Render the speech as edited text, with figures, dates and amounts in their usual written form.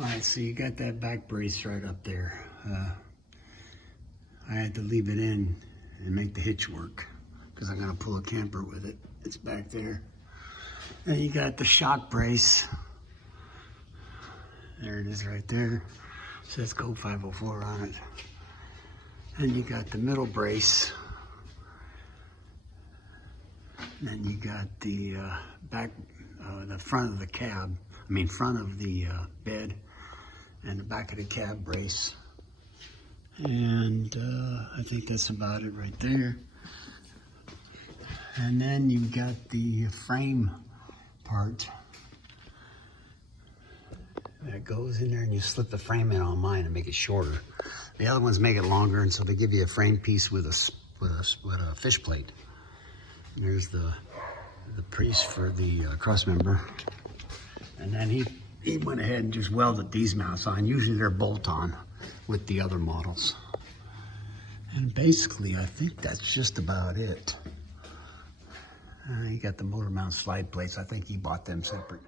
All right, so you got that back brace right up there. I had to leave it in and make the hitch work because I'm gonna pull a camper with it. It's back there. And you got the shock brace. There it is right there. It says Go 504 on it. And you got the middle brace. And then you got the back, the front of the cab. I mean front of the bed and the back of the cab brace. And I think that's about it right there. And then you've got the frame part that goes in there, and you slip the frame in on mine and make it shorter. The other ones make it longer, and so they give you a frame piece with a fish plate. And there's the piece for the cross member. And then he went ahead and just welded these mounts on. Usually they're bolt-on with the other models. And basically, I think that's just about it. You got the motor mount slide plates. I think he bought them separate.